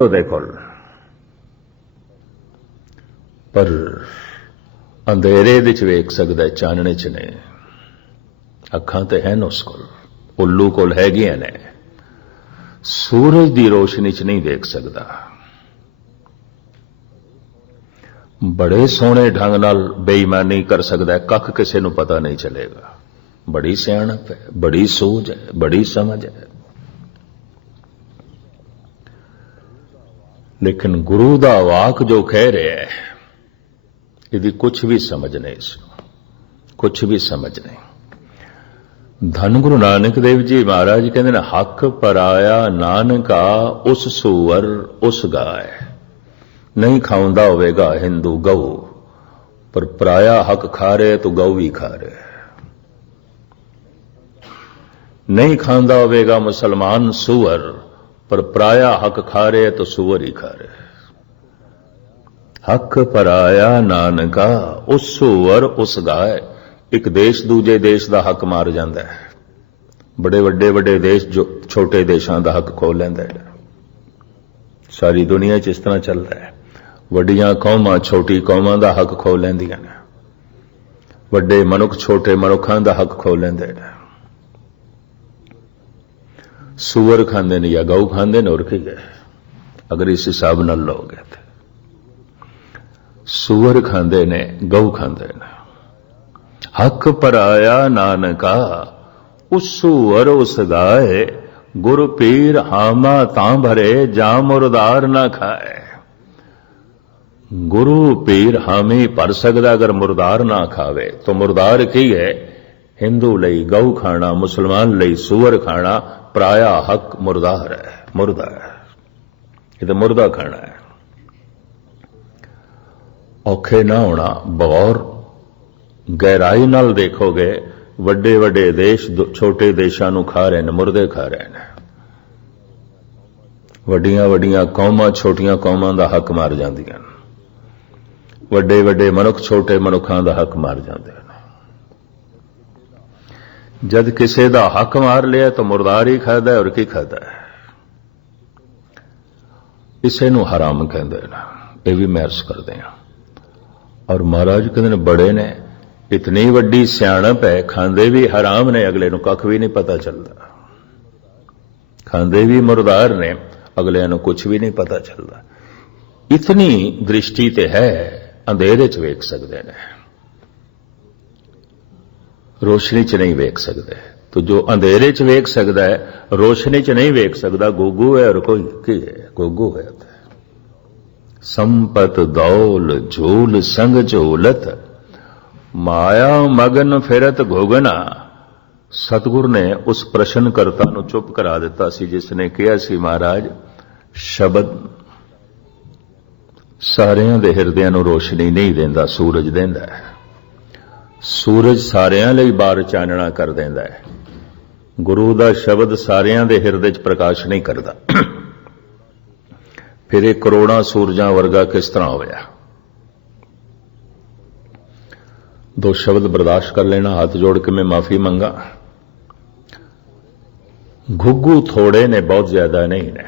ਉਹਦੇ ਕੋਲ ਪਰ ਅੰਧੇਰੇ ਵਿੱਚ ਵੇਖ ਸਕਦਾ, ਚਾਨਣੇ ਚ ਨਹੀਂ। ਅੱਖਾਂ ਤੇ ਹਨ ਉਸ ਕੋਲ, ਉੱਲੂ ਕੋਲ ਹੈਗੀਆਂ ਨੇ, ਸੂਰਜ ਦੀ ਰੋਸ਼ਨੀ ਚ ਨਹੀਂ ਵੇਖ ਸਕਦਾ। ਬੜੇ ਸੋਹਣੇ ਢੰਗ ਨਾਲ ਬੇਈਮਾਨੀ ਕਰ ਸਕਦਾ, ਕੱਖ ਕਿਸੇ ਨੂੰ ਪਤਾ ਨਹੀਂ ਚੱਲੇਗਾ। ਬੜੀ ਸਿਆਣਪ ਹੈ, ਬੜੀ ਸੂਝ ਹੈ, ਬੜੀ ਸਮਝ ਹੈ। ਲੇਕਿਨ ਗੁਰੂ ਦਾ ਵਾਕ ਜੋ ਕਹਿ ਰਿਹਾ ਹੈ, ਇਹਦੀ ਕੁਛ ਵੀ ਸਮਝ ਨਹੀਂ, ਇਸਨੂੰ ਕੁਛ ਵੀ ਸਮਝ ਨਹੀਂ। ਧੰਨ ਗੁਰੂ ਨਾਨਕ ਦੇਵ ਜੀ ਮਹਾਰਾਜ ਕਹਿੰਦੇ ਨੇ, ਹੱਕ ਪਰਾਇਆ ਨਾਨਕਾ ਉਸ ਸੂਅਰ ਉਸ ਗਾਏ। ਨਹੀਂ ਖਾਉਂਦਾ ਹੋਵੇਗਾ ਹਿੰਦੂ ਗਊ, ਪਰ ਪਰਾਇਆ ਹੱਕ ਖਾ ਰਹੇ ਤਾਂ ਗਊ ਵੀ ਖਾ ਰਹੇ। ਨਹੀਂ ਖਾਂਦਾ ਹੋਵੇਗਾ ਮੁਸਲਮਾਨ ਸੂਅਰ, ਪਰ ਪਰਾਇਆ ਹੱਕ ਖਾ ਰਹੇ ਤਾਂ ਸੂਅਰ ਹੀ ਖਾ ਰਹੇ। ਹੱਕ ਪਰਾਇਆ ਨਾਨਕਾ ਉਸ ਸੂਅਰ ਉਸ ਗਾਏ। ਇੱਕ ਦੇਸ਼ ਦੂਜੇ ਦੇਸ਼ ਦਾ ਹੱਕ ਮਾਰ ਜਾਂਦਾ ਹੈ। ਬੜੇ ਵੱਡੇ ਦੇਸ਼ ਜੋ ਛੋਟੇ ਦੇਸ਼ਾਂ ਦਾ ਹੱਕ ਖੋਹ ਲੈਂਦਾ ਹੈ। ਸਾਰੀ ਦੁਨੀਆ 'ਚ ਇਸ ਤਰ੍ਹਾਂ ਚੱਲਦਾ ਹੈ। ਵੱਡੀਆਂ ਕੌਮਾਂ ਛੋਟੀ ਕੌਮਾਂ ਦਾ ਹੱਕ ਖੋਹ ਲੈਂਦੀਆਂ ਨੇ। ਵੱਡੇ ਮਨੁੱਖ ਛੋਟੇ ਮਨੁੱਖਾਂ ਦਾ ਹੱਕ ਖੋਹ ਲੈਂਦੇ ਨੇ। ਸੂਅਰ ਖਾਂਦੇ ਨੇ ਜਾਂ ਗਊ ਖਾਂਦੇ ਨੇ, ਹੋਰ ਕੀ ਹੈ ਅਗਰ ਇਸ ਹਿਸਾਬ ਨਾਲ ਲਓਗੇ ਤੇ। ਸੂਅਰ ਖਾਂਦੇ ਨੇ, ਗਊ ਖਾਂਦੇ ਨੇ। ਹੱਕ ਪਰਾਇਆ ਨਾਨਕਾ ਉਸ ਸੂਅਰ ਉਸ ਗਾਏ। ਗੁਰ ਪੀਰ ਹਾਮਾ ਤਾਂ ਭਰੇ ਜਾਂ ਮੁਰਦਾਰ ਨਾ ਖਾਏ। ਗੁਰੂ ਪੀਰ ਹਾਮੀ ਭਰ ਸਕਦਾ ਅਗਰ ਮੁਰਦਾਰ ਨਾ ਖਾਵੇ ਤਾਂ ਮੁਰਦਾਰ ਕੀ ਹੈ? ਹਿੰਦੂ ਲਈ ਗਊ ਖਾਣਾ, ਮੁਸਲਮਾਨ ਲਈ ਸੂਅਰ ਖਾਣਾ, ਪਰਾਇਆ ਹੱਕ ਮੁਰਦਾਰ ਹੈ, ਮੁਰਦਾ ਹੈ। ਇਹ ਤਾਂ ਮੁਰਦਾ ਖਾਣਾ ਹੈ। ਔਖੇ ਨਾ ਹੋਣਾ, ਬਗੌਰ ਗਹਿਰਾਈ ਨਾਲ ਦੇਖੋਗੇ, ਵੱਡੇ ਦੇਸ਼ ਛੋਟੇ ਦੇਸ਼ਾਂ ਨੂੰ ਖਾ ਰਹੇ ਨੇ, ਮੁਰਦੇ ਖਾ ਰਹੇ ਨੇ। ਵੱਡੀਆਂ ਕੌਮਾਂ ਛੋਟੀਆਂ ਕੌਮਾਂ ਦਾ ਹੱਕ ਮਾਰ ਜਾਂਦੀਆਂ ਨੇ। ਵੱਡੇ ਮਨੁੱਖ ਛੋਟੇ ਮਨੁੱਖਾਂ ਦਾ ਹੱਕ ਮਾਰ ਜਾਂਦੇ ਨੇ। ਜਦ ਕਿਸੇ ਦਾ ਹੱਕ ਮਾਰ ਲਿਆ ਤਾਂ ਮੁਰਦਾਰ ਹੀ ਖਾਦਾ, ਔਰ ਕੀ ਖਾਦਾ ਹੈ? ਇਸੇ ਨੂੰ ਹਰਾਮ ਕਹਿੰਦੇ ਨੇ। ਇਹ ਵੀ ਮੈਂ ਅਰਜ਼ ਕਰਦੇ ਹਾਂ। ਔਰ ਮਹਾਰਾਜ ਕਹਿੰਦੇ ਨੇ ਬੜੇ ਨੇ, ਇਤਨੀ ਵੱਡੀ ਸਿਆਣਪ ਹੈ, ਖਾਂਦੇ ਵੀ ਹਰਾਮ ਨੇ, ਅਗਲੇ ਨੂੰ ਕੱਖ ਵੀ ਨਹੀਂ ਪਤਾ ਚੱਲਦਾ। ਖਾਂਦੇ ਵੀ ਮੁਰਦਾਰ ਨੇ, ਅਗਲਿਆਂ ਨੂੰ ਕੁਝ ਵੀ ਨਹੀਂ ਪਤਾ ਚੱਲਦਾ। ਇਤਨੀ ਦ੍ਰਿਸ਼ਟੀ ਤੇ ਹੈ, ਅੰਧੇਰੇ 'ਚ ਵੇਖ ਸਕਦੇ ਨੇ, ਰੋਸ਼ਨੀ 'ਚ ਨਹੀਂ ਵੇਖ ਸਕਦੇ। ਤੋ ਜੋ ਅੰਧੇਰੇ 'ਚ ਵੇਖ ਸਕਦਾ ਹੈ, ਰੋਸ਼ਨੀ 'ਚ ਨਹੀਂ ਵੇਖ ਸਕਦਾ, ਗੁੱਗੂ ਹੈ। ਔਰ ਕੋਈ ਕੀ ਹੈ? ਗੁੱਗੂ ਹੈ। ਸੰਪਤ ਦੌਲ ਝੂਲ ਸੰਗ ਝੂਲਤ, ਮਾਇਆ ਮਗਨ ਫਿਰਤ ਘੁਗਨਾ। ਸਤਿਗੁਰ ਨੇ ਉਸ ਪ੍ਰਸ਼ਨਕਰਤਾ ਨੂੰ ਚੁੱਪ ਕਰਾ ਦਿੱਤਾ ਸੀ, ਜਿਸ ਨੇ ਕਿਹਾ ਸੀ, ਮਹਾਰਾਜ ਸ਼ਬਦ ਸਾਰਿਆਂ ਦੇ ਹਿਰਦਿਆਂ ਨੂੰ ਰੋਸ਼ਨੀ ਨਹੀਂ ਦਿੰਦਾ, ਸੂਰਜ ਦਿੰਦਾ ਹੈ। ਸੂਰਜ ਸਾਰਿਆਂ ਲਈ ਬਾਹਰ ਚਾਨਣਾ ਕਰ ਦਿੰਦਾ ਹੈ। ਗੁਰੂ ਦਾ ਸ਼ਬਦ ਸਾਰਿਆਂ ਦੇ ਹਿਰਦੇ 'ਚ ਪ੍ਰਕਾਸ਼ ਨਹੀਂ ਕਰਦਾ। ਫਿਰ ਇਹ ਕਰੋੜਾਂ ਸੂਰਜਾਂ ਵਰਗਾ ਕਿਸ ਤਰ੍ਹਾਂ ਹੋਇਆ? ਦੋ ਸ਼ਬਦ ਬਰਦਾਸ਼ਤ ਕਰ ਲੈਣਾ, ਹੱਥ ਜੋੜ ਕੇ ਮੈਂ ਮਾਫੀ ਮੰਗਾ। ਘੁੱਗੂ ਥੋੜੇ ਨੇ, ਬਹੁਤ ਜ਼ਿਆਦਾ ਨਹੀਂ ਨੇ।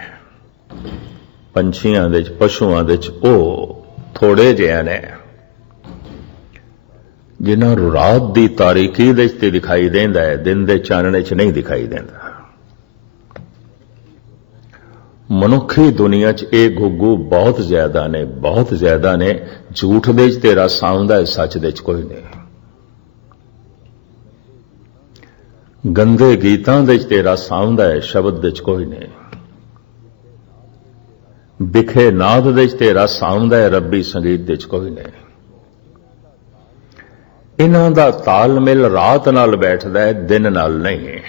ਪੰਛੀਆਂ ਦੇ 'ਚ, ਪਸ਼ੂਆਂ ਦੇ 'ਚ ਉਹ ਥੋੜੇ ਜਿਹੇ ਨੇ ਜਿਨ੍ਹਾਂ ਨੂੰ ਰਾਤ ਦੀ ਤਾਰੀਕੀ ਦੇ 'ਚ ਤੇ ਦਿਖਾਈ ਦਿੰਦਾ ਹੈ, ਦਿਨ ਦੇ ਚਾਨਣੇ 'ਚ ਨਹੀਂ ਦਿਖਾਈ ਦਿੰਦਾ। ਮਨੁੱਖੀ ਦੁਨੀਆ 'ਚ ਇਹ ਘੁੱਗੂ ਬਹੁਤ ਜ਼ਿਆਦਾ ਨੇ, ਬਹੁਤ ਜ਼ਿਆਦਾ ਨੇ। ਝੂਠ ਦੇ 'ਚ ਤੇ ਰਸ ਆਉਂਦਾ ਹੈ, ਸੱਚ ਦੇ 'ਚ ਕੋਈ ਨਹੀਂ। ਗੰਦੇ ਗੀਤਾਂ ਦੇ 'ਚ ਤੇ ਰਸ ਆਉਂਦਾ ਹੈ, ਸ਼ਬਦ ਦੇ 'ਚ ਕੋਈ ਨਹੀਂ। ਬਿਖੇ ਨਾਦ ਦੇ 'ਚ ਤੇ ਰਸ ਆਉਂਦਾ ਹੈ, ਰੱਬੀ ਸੰਗੀਤ ਦੇ 'ਚ ਕੋਈ ਨਹੀਂ। ਇਹਨਾਂ ਦਾ ਤਾਲਮੇਲ ਰਾਤ ਨਾਲ ਬੈਠਦਾ ਹੈ, ਦਿਨ ਨਾਲ ਨਹੀਂ।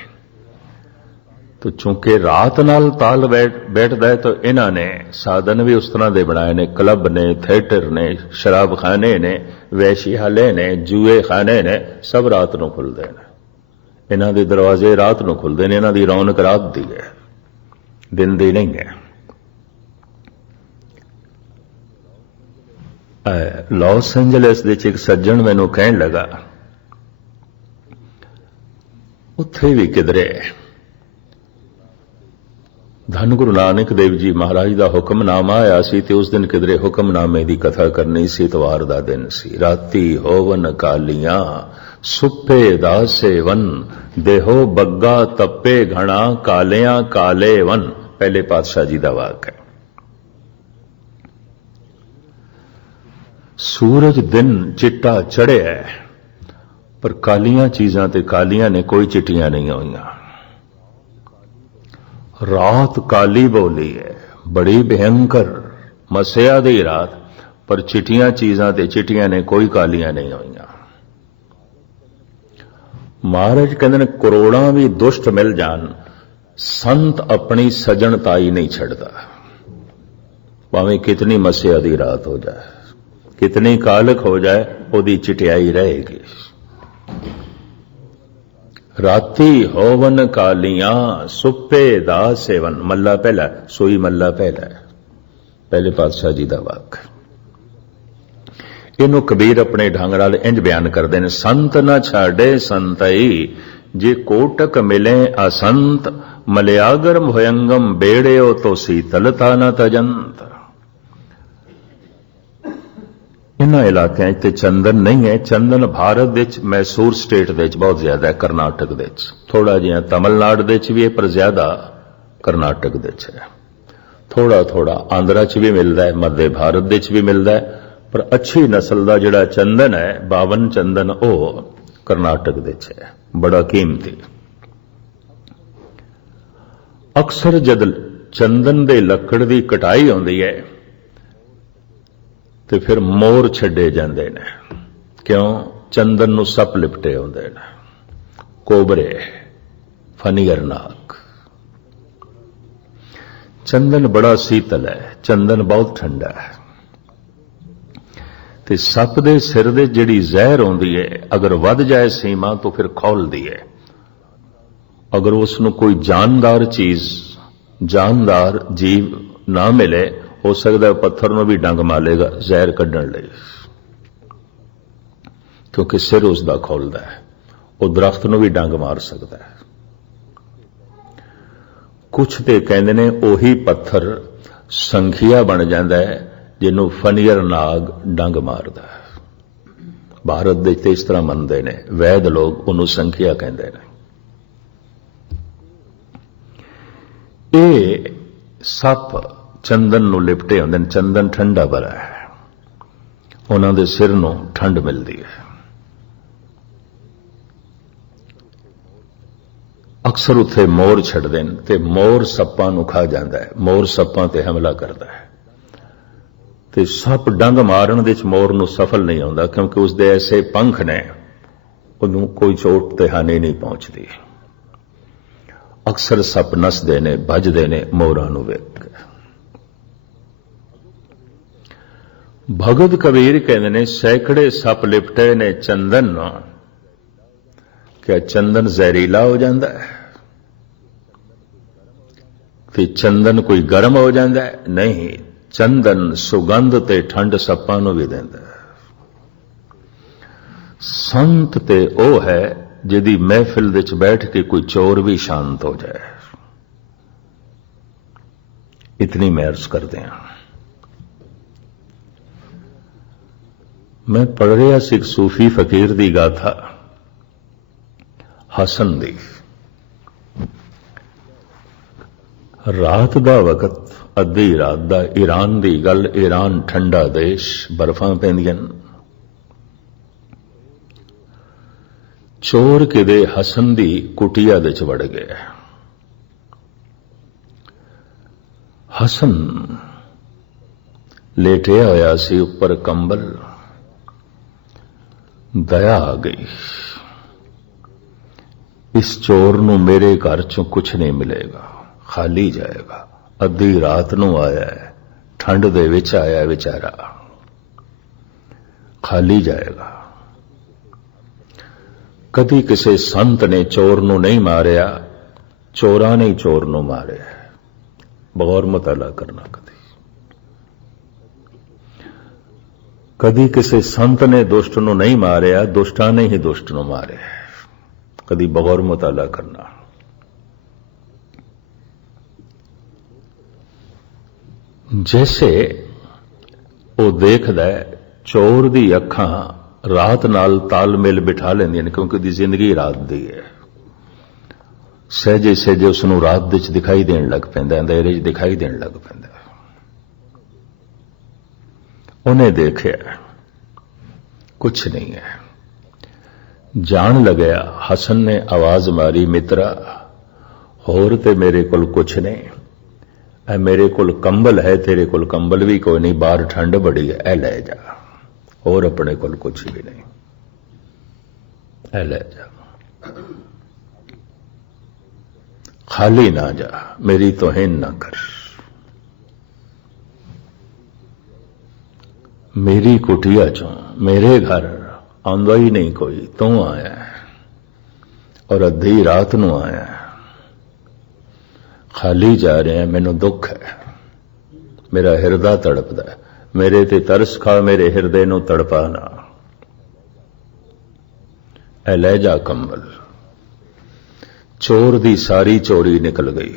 तो चूंकि रात नाल ताल बैठदा है, तो इन्हां ने साधन भी उस तरह दे बनाए ने। क्लब ने, थिएटर ने, शराब खाने ने, वैश्यालय ने, जुए खाने ने, सब रात नूं खुलदे ने। इन्हां दे दरवाजे रात नूं खुलदे ने। इन्हां दी रौनक रात दी है, दिन दी नहीं है। लॉस एंजलिस दे एक सज्जन मैनूं कहण लगा, उत्थे भी किधरे ਧੰਨ ਗੁਰੂ ਨਾਨਕ ਦੇਵ ਜੀ ਮਹਾਰਾਜ ਦਾ ਹੁਕਮਨਾਮਾ ਆਇਆ ਸੀ ਤੇ ਉਸ ਦਿਨ ਕਿਧਰੇ ਹੁਕਮਨਾਮੇ ਦੀ ਕਥਾ ਕਰਨੀ ਸੀ। ਇਤਵਾਰ ਦਾ ਦਿਨ ਸੀ। ਰਾਤੀ ਹੋਵਨ ਕਾਲੀਆਂ ਸੁੱਪੇ ਦਾਸੇ ਵਨ, ਦੇਹੋ ਬੱਗਾ ਤੱਪੇ ਘਣਾ, ਕਾਲਿਆਂ ਕਾਲੇ ਵਨ। ਪਹਿਲੇ ਪਾਤਸ਼ਾਹ ਜੀ ਦਾ ਵਾਕ ਹੈ। ਸੂਰਜ ਦਿਨ ਚਿੱਟਾ ਚੜਿਆ ਪਰ ਕਾਲੀਆਂ ਚੀਜ਼ਾਂ ਤੇ ਕਾਲੀਆਂ ਨੇ, ਕੋਈ ਚਿੱਟੀਆਂ ਨਹੀਂ ਹੋਈਆਂ। ਰਾਤ ਕਾਲੀ ਬੋਲੀ ਹੈ, ਬੜੀ ਭयंकर ਮਸਿਆ ਦੀ ਰਾਤ, ਪਰ ਚਿੱਟੀਆਂ ਚੀਜ਼ਾਂ ਤੇ ਚਿੱਟੀਆਂ ਨੇ, ਕੋਈ ਕਾਲੀਆਂ ਨਹੀਂ ਹੋਈਆਂ। ਮਹਾਰਾਜ ਕਹਿੰਦੇ ਨੇ ਕਰੋੜਾਂ ਵੀ ਦੁਸ਼ਟ ਮਿਲ ਜਾਣ, ਸੰਤ ਆਪਣੀ ਸਜਣਤਾਈ ਨਹੀਂ ਛੱਡਦਾ। ਭਾਵੇਂ ਕਿਤਨੀ ਮਸਿਆ ਦੀ ਰਾਤ ਹੋ ਜਾਏ, ਕਿਤਨੀ ਕਾਲਕ ਹੋ ਜਾਏ, ਉਹਦੀ ਚਿਟਿਆਈ ਰਹੇਗੀ। ਰਾਤੀ ਹੋਵਨ ਕਾਲੀਆਂ ਸੁੱਪੇ ਦਾ ਸੇਵਨ, ਮੱਲਾ ਪਹਿਲਾ, ਸੋਈ ਮੱਲਾ ਪਹਿਲਾ, ਪਹਿਲੇ ਪਾਤਸ਼ਾਹ ਜੀ ਦਾ ਵਾਕ। ਇਹਨੂੰ ਕਬੀਰ ਆਪਣੇ ਢੰਗ ਨਾਲ ਇੰਜ ਬਿਆਨ ਕਰਦੇ ਨੇ, ਸੰਤ ਨਾ ਛਾੜੇ ਸੰਤਈ, ਜੇ ਕੋਟਕ ਮਿਲੇ ਅਸੰਤ, ਮਲਿਆਗਰ ਭਯੰਗਮ ਬੇੜਿਓ ਤੋ ਸੀਤਲਤਾ ਨਾ ਤਜੰਤ। ਇਹਨਾਂ ਇਲਾਕਿਆਂ 'ਚ ਤੇ ਚੰਦਨ ਨਹੀਂ ਹੈ। ਚੰਦਨ ਭਾਰਤ ਵਿੱਚ ਮੈਸੂਰ ਸਟੇਟ ਦੇ ਵਿੱਚ ਬਹੁਤ ਜ਼ਿਆਦਾ ਹੈ, ਕਰਨਾਟਕ ਦੇ ਵਿੱਚ ਥੋੜਾ ਜਿਹਾ, ਤਮਿਲਨਾਡੂ ਦੇ ਵਿੱਚ ਵੀ ਹੈ ਪਰ ਜ਼ਿਆਦਾ ਕਰਨਾਟਕ ਦੇ ਵਿੱਚ ਹੈ। ਥੋੜਾ ਥੋੜਾ ਆਂਧਰਾ 'ਚ ਵੀ ਮਿਲਦਾ ਹੈ, ਮੱਧ ਭਾਰਤ ਦੇ ਵਿੱਚ ਵੀ ਮਿਲਦਾ ਹੈ, ਪਰ ਅੱਛੀ ਨਸਲ ਦਾ ਜਿਹੜਾ ਚੰਦਨ ਹੈ, 52 ਚੰਦਨ, ਉਹ ਕਰਨਾਟਕ ਦੇ ਵਿੱਚ ਹੈ, ਬੜਾ ਕੀਮਤੀ। ਅਕਸਰ ਜਦ ਚੰਦਨ ਦੇ ਲੱਕੜ ਦੀ ਕਟਾਈ ਹੁੰਦੀ ਹੈ ਤੇ ਫਿਰ ਮੋਰ ਛੱਡੇ ਜਾਂਦੇ ਨੇ। ਕਿਉਂ? ਚੰਦਨ ਨੂੰ ਸੱਪ ਲਿਪਟੇ ਹੁੰਦੇ ਨੇ, ਕੋਬਰੇ, ਫਨੀਅਰ ਨਾਗ। ਚੰਦਨ ਬੜਾ ਸੀਤਲ ਹੈ, ਚੰਦਨ ਬਹੁਤ ਠੰਡਾ ਹੈ, ਤੇ ਸੱਪ ਦੇ ਸਿਰ ਦੇ ਜਿਹੜੀ ਜ਼ਹਿਰ ਹੁੰਦੀ ਹੈ, ਅਗਰ ਵੱਧ ਜਾਏ ਸੀਮਾ ਤਾਂ ਫਿਰ ਖੋਲਦੀ ਹੈ। ਅਗਰ ਉਸ ਨੂੰ ਕੋਈ ਜਾਨਦਾਰ ਚੀਜ਼, ਜਾਨਦਾਰ ਜੀਵ ਨਾ ਮਿਲੇ, ਹੋ ਸਕਦਾ ਪੱਥਰ ਨੂੰ ਵੀ ਡੰਗ ਮਾਰੇਗਾ ਜ਼ਹਿਰ ਕੱਢਣ ਲਈ, ਕਿਉਂਕਿ ਸਿਰ ਉਸ ਦਾ ਖੋਲਦਾ ਹੈ। ਉਹ ਦਰਖਤ ਨੂੰ ਵੀ ਡੰਗ ਮਾਰ ਸਕਦਾ ਹੈ। ਕੁਛ ਤੇ ਕਹਿੰਦੇ ਨੇ ਉਹੀ ਪੱਥਰ ਸੰਖੀਆ ਬਣ ਜਾਂਦਾ ਹੈ, ਜਿਹਨੂੰ ਫਨੀਅਰ ਨਾਗ ਡੰਗ ਮਾਰਦਾ ਹੈ। ਭਾਰਤ ਦੇ ਤੇ ਇਸ ਤਰ੍ਹਾਂ ਮੰਨਦੇ ਨੇ ਵੈਦ ਲੋਕ, ਉਹਨੂੰ ਸੰਖੀਆ ਕਹਿੰਦੇ ਨੇ। ਇਹ ਸੱਪ ਚੰਦਨ ਨੂੰ ਲਿਪਟੇ ਹੁੰਦੇ ਨੇ। ਚੰਦਨ ਠੰਡਾ ਬੜਾ ਹੈ, ਉਹਨਾਂ ਦੇ ਸਿਰ ਨੂੰ ਠੰਡ ਮਿਲਦੀ ਹੈ। ਅਕਸਰ ਉੱਥੇ ਮੋਰ ਛੱਡਦੇ ਨੇ ਤੇ ਮੋਰ ਸੱਪਾਂ ਨੂੰ ਖਾ ਜਾਂਦਾ ਹੈ, ਮੋਰ ਸੱਪਾਂ ਤੇ ਹਮਲਾ ਕਰਦਾ ਹੈ, ਤੇ ਸੱਪ ਡੰਗ ਮਾਰਨ ਦੇ ਵਿੱਚ ਮੋਰ ਨੂੰ ਸਫਲ ਨਹੀਂ ਹੁੰਦਾ, ਕਿਉਂਕਿ ਉਸਦੇ ਐਸੇ ਪੰਖ ਨੇ, ਉਹਨੂੰ ਕੋਈ ਚੋਟ ਤੇ ਹਾਨੀ ਨਹੀਂ ਪਹੁੰਚਦੀ। ਅਕਸਰ ਸੱਪ ਨਸਦੇ ਨੇ, ਭੱਜਦੇ ਨੇ ਮੋਰਾਂ ਨੂੰ ਵੇਖ ਕੇ। ਭਗਤ ਕਬੀਰ ਕਹਿੰਦੇ ਨੇ ਸੈਂਕੜੇ ਸੱਪ ਲਿਪਟੇ ਨੇ ਚੰਦਨ ਨੂੰ, ਕਿ ਚੰਦਨ ਜ਼ਹਿਰੀਲਾ ਹੋ ਜਾਂਦਾ ਹੈ ਤੇ ਚੰਦਨ ਕੋਈ ਗਰਮ ਹੋ ਜਾਂਦਾ ਹੈ? ਨਹੀਂ, ਚੰਦਨ ਸੁਗੰਧ ਤੇ ਠੰਡ ਸੱਪਾਂ ਨੂੰ ਵੀ ਦਿੰਦਾ ਹੈ। ਸੰਤ ਤੇ ਉਹ ਹੈ ਜਿਹਦੀ ਮਹਿਫਿਲ ਵਿੱਚ ਬੈਠ ਕੇ ਕੋਈ ਚੋਰ ਵੀ ਸ਼ਾਂਤ ਹੋ ਜਾਏ। ਇਤਨੀ ਮੈਂ ਅਰਜ਼ ਕਰਦੇ ਹਾਂ। ਮੈਂ ਪੜ੍ਹ ਰਿਹਾ ਸੀ ਇੱਕ ਸੂਫੀ ਫਕੀਰ ਦੀ ਗਾਥਾ, ਹਸਨ ਦੀ। ਰਾਤ ਦਾ ਵਕਤ, ਅੱਧੀ ਰਾਤ ਦਾ, ਈਰਾਨ ਦੀ ਗੱਲ। ਈਰਾਨ ਠੰਡਾ ਦੇਸ਼, ਬਰਫਾਂ ਪੈਂਦੀਆਂ। ਚੋਰ ਕਿਦੇ ਹਸਨ ਦੀ ਕੁਟੀਆ ਦੇ ਚ ਵੜ ਗਿਆ। ਹਸਨ ਲੇਟਿਆ ਹੋਇਆ ਸੀ ਉੱਪਰ ਕੰਬਲ। ਦਇਆ ਆ ਗਈ, ਇਸ ਚੋਰ ਨੂੰ ਮੇਰੇ ਘਰ ਚੋਂ ਕੁਛ ਨਹੀਂ ਮਿਲੇਗਾ, ਖਾਲੀ ਜਾਏਗਾ। ਅੱਧੀ ਰਾਤ ਨੂੰ ਆਇਆ ਹੈ, ਠੰਡ ਦੇ ਵਿੱਚ ਆਇਆ ਵਿਚਾਰਾ, ਖਾਲੀ ਜਾਏਗਾ। ਕਦੀ ਕਿਸੇ ਸੰਤ ਨੇ ਚੋਰ ਨੂੰ ਨਹੀਂ ਮਾਰਿਆ, ਚੋਰਾਂ ਨੇ ਚੋਰ ਨੂੰ ਮਾਰਿਆ। ਬਗੌਰ ਮੁਤਾਲਾ ਕਰਨਾ। ਕਦੀ ਕਿਸੇ ਸੰਤ ਨੇ ਦੁਸ਼ਟ ਨੂੰ ਨਹੀਂ ਮਾਰਿਆ, ਦੁਸ਼ਟਾਂ ਨੇ ਹੀ ਦੁਸ਼ਟ ਨੂੰ ਮਾਰਿਆ। ਕਦੀ ਬਗੌਰ ਮੁਤਾਲਾ ਕਰਨਾ। जैसे वो देखदा है चोर दी अखां रात नाल तालमेल बिठा लेंदियां ने, क्योंकि दी जिंदगी रात दी है। सहजे सहजे उसनूं रात दे च दिखाई देण लग पैंदा, अंधेरे च दिखाई देण लग पैंदा। उन्हें देखिया कुछ नहीं है, जान लगया। हसन ने आवाज मारी, मित्रा होर ते मेरे कोल कुछ नहीं, मेरे कोल कंबल है, तेरे कोल कंबल भी कोई नहीं, बाहर ठंड बड़ी है, ए ले जा, और अपने कोल कुछ भी नहीं, ए ले जा, खाली ना जा, मेरी तौहीन ना कर, मेरी कुटिया चों मेरे घर आंदा ही नहीं कोई, तू आया है और अद्धी रात नू आया है, खाली जा रहे हैं, मैनू दुख है, मेरा हिरदा तड़पदा है, मेरे ते तरस खा, मेरे हिरदे नू तड़पा ना, ए ले जा कंबल। चोर दी सारी चोरी निकल गई।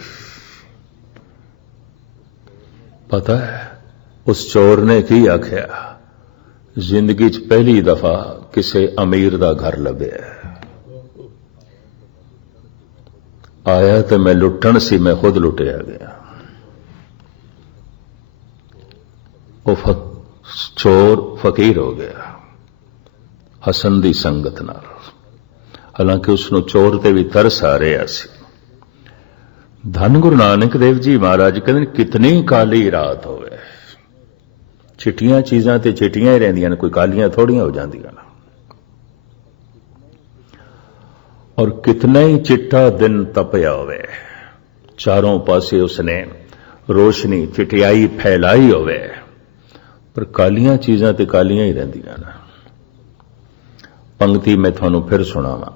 पता है उस चोर ने की आख्या, जिंदगी च पहली दफा किसी अमीर दा घर लभ्या, आया तो मैं लुटन सी, मैं खुद लुटिया गया। वो चोर फकीर हो गया हसन दी संगत नाल, हालांकि उसनों चोर ते भी तरस आ रहा सी। धन गुरु नानक देव जी महाराज कहते कितनी काली रात होवे, चिट्टियां चीजां ते चिट्टियां ही रहिंदियां ने, कोई कालियां थोड़ियां हो जांदियां ने, और कितना ही चिट्टा दिन तपया होवे, चारों पासे उसने रोशनी चिटियाई फैलाई होवे, पर कालियां चीजां ते कालियां ही रहिंदियां ने। पंक्ति मैं थानू फिर सुनावा,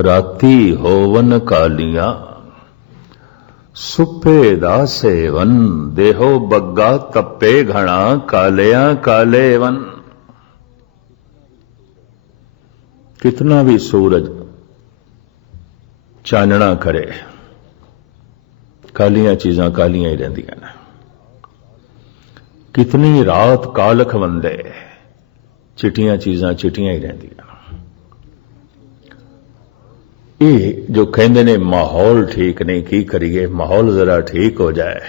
राती होवन कालियां सुपे दा सेवन, देहो बग्गा तपे घना, कालियां काले वन। कितना भी सूरज चानना करे, कालियां चीजां कालियां ही रहिंदियां ने। कितनी रात कालख वंदे, चिटियां चीजां चिटियां ही रहिंदियां। ये जो कहते ने माहौल ठीक नहीं, की करिए, माहौल जरा ठीक हो जाए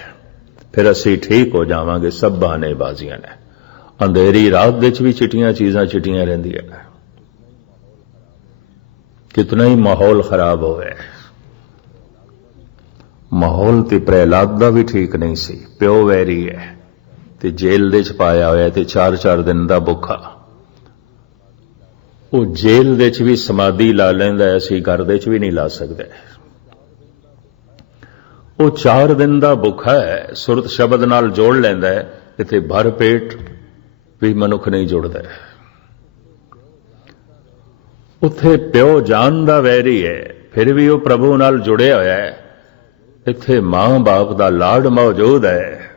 फिर असी ठीक हो जावांगे, सब बहानेबाजियां ने। अंधेरी रात दे च भी चिटियां चीजां चिटियां रहिंदियां ने। कितना ही माहौल खराब होवे, माहौल ते प्रहलाद दा भी ठीक नहीं सी, प्यो वैरी है ते जेल दे च पाया होया ते 4-4 दिन दा भुखा। वो जेल दे च भी समाधि ला लैंदा है, असीं घर दे च भी नहीं ला सकते। वो 4 दिन दा भुखा है, सुरत शब्द नाल जोड़ लैंदा है, इत्थे भर पेट भी मनुख नहीं जुड़दा। उत्थे प्यो जान दा वैरी है, फिर भी वो प्रभु नाल जुड़िया होया है। इत्थे मां बाप दा लाड मौजूद है,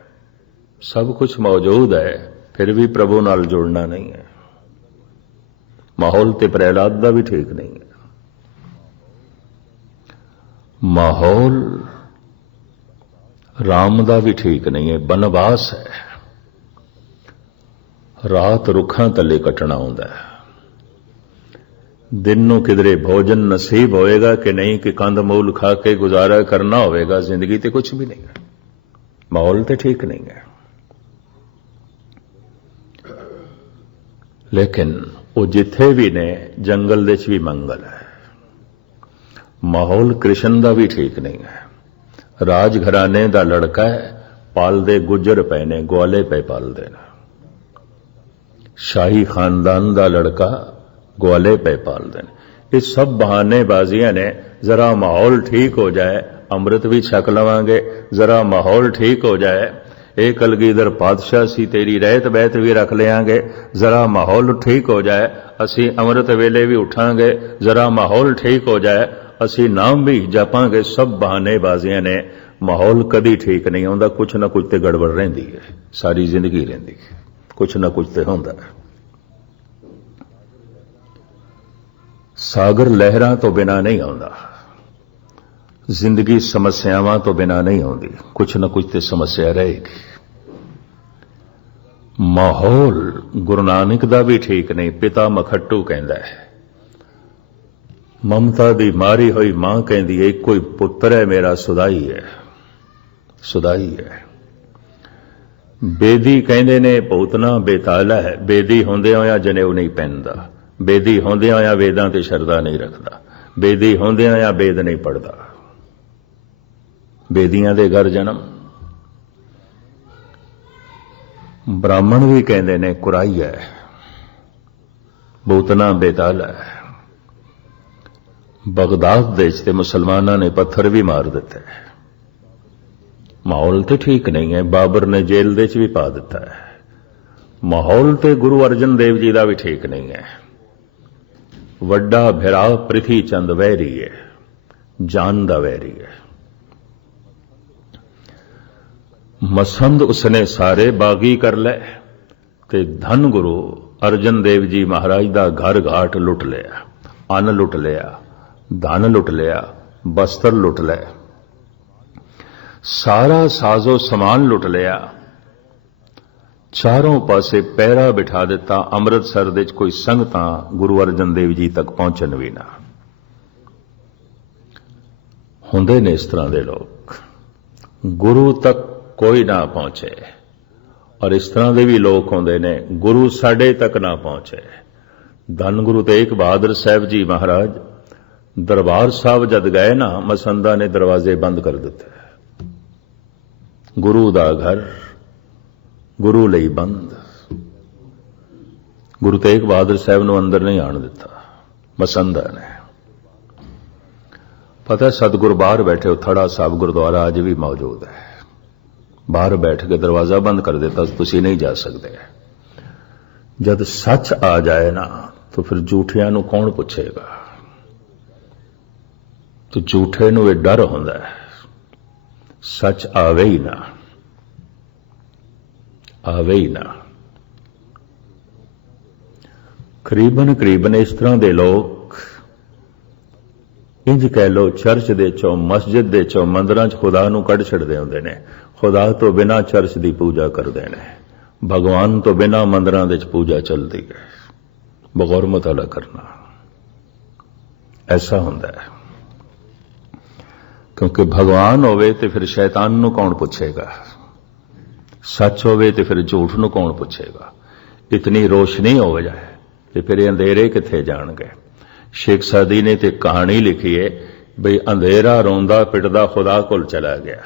सब कुछ मौजूद है, फिर भी प्रभु नाल जुड़ना नहीं है। माहौल ते प्रहलाद दा भी ठीक नहीं है। माहौल राम दा भी ठीक नहीं है, बनवास है, रात रुखां तले कटना होंदा है। दिन नूं किधरे भोजन नसीब होएगा कि नहीं, कि कंद मूल खा के गुजारा करना होएगा, जिंदगी ते कुछ भी नहीं है। माहौल ते ठीक नहीं है। लेकिन वो जिथे भी ने जंगल दे च भी मंगल है। माहौल कृष्ण दा भी ठीक नहीं है। राज घराने दा लड़का है, पालदे गुजर पे ने, ग्वाले पे पालदे ने। शाही खानदान दा लड़का ग्वाले पे पालदे ने। ये सब बहानेबाजियां ने। जरा माहौल ठीक हो जाए, अमृत भी छक लवांगे, जरा माहौल ठीक हो जाए, एक कलगीधर पातशाह सी, तेरी रहत बैत भी रख लेंगे, जरा माहौल ठीक हो जाए, असी अमृत वेले भी उठांगे, जरा माहौल ठीक हो जाए, असी नाम भी जपांगे। सब बहानेबाजियां ने। माहौल कदी ठीक नहीं होंदा, कुछ ना कुछ ते गड़बड़ रहिंदी है, सारी जिंदगी रहिंदी है, कुछ ना कुछ ते होंदा है। सागर लहरां तो बिना नहीं आउंदा, जिंदगी समस्यावां तो बिना नहीं आउंदी, कुछ ना कुछ ते समस्या रहेगी। माहौल गुरु नानक दा भी ठीक नहीं। पिता मखट्टू कहंदा है, ममता दी मारी हुई मां कहंदी है, कोई पुत्र है मेरा सुदाई है, सुदाई है। बेदी कहंदे ने भूतना बेताला है, बेदी होंदियां होया जनेऊ नहीं पहनदा, बेदी होंदियां होया वेदां ते शरदा नहीं रखदा, बेदी होंदियां होया वेद नहीं पढ़दा। बेदियां दे घर जन्म। ब्राह्मण भी कहंदे ने कुराई है, भूतना बेताला है। बगदाद देश ते मुसलमाना ने पत्थर भी मार दिते। माहौल तो ठीक नहीं है, बाबर ने जेल दे च भी पा दिता है। माहौल तो गुरु अर्जन देव जी का भी ठीक नहीं है। वड्डा भिरा पृथ्वी चंद वैरी है, जान दा वैरी है। मसंद उसने सारे बागी कर ले ते धन गुरु अर्जन देव जी महाराज दा घर घाट लुट लिया, अन्न लुट लिया, धन लुट लिया, बस्तर लुट ले, सारा साजो समान लुट लिया, चारों पासे पैरा बिठा दिता। अमृतसर दे कोई संगतां गुरु अर्जन देव जी तक पहुंचन भी ना। हुंदे ने इस तरह के लोग, गुरु तक कोई ना पहुंचे, और इस तरह के भी लोग होंदे ने गुरु साडे तक ना पहुंचे। धन गुरु तेग बहादुर साहब जी महाराज दरबार साहब जद गए ना, मसंदा ने दरवाजे बंद कर दिते। गुरु दा घर गुरु लई बंद। गुरु तेग बहादुर साहब नूं अंदर नहीं आण दिता मसंदा ने। पता सतगुर बाहर बैठे, थड़ा साहब गुरुद्वारा अज भी मौजूद है, बाहर बैठ के दरवाजा बंद कर देता, तुसी नहीं जा सकते। जब सच आ जाए ना तो फिर झूठियां नूं कौन पुछेगा। तो झूठे नूं यह डर होंदा है, सच आवे ही ना, आवे ही ना। करीबन करीबन इस तरह के लोग, इंज कह लो चर्च दे चो, मस्जिद दे चो, मंदिरां च खुदा नूं कढ छड़दे हुंदे ने। खुदा तो बिना चर्च की पूजा करते हैं, भगवान तो बिना मंदिरां दे पूजा चलती है। बगौर मुताला करना ऐसा होंदा है, क्योंकि भगवान होवे तो फिर शैतान नूं कौन पूछेगा, सच होवे तो फिर झूठ नूं कौन पूछेगा। इतनी रोशनी हो जाए तो फिर अंधेरे किथे जाणगे। शेख सादी ने तो कहानी लिखी है बई अंधेरा रोंदा पिटदा खुदा कोल चला गया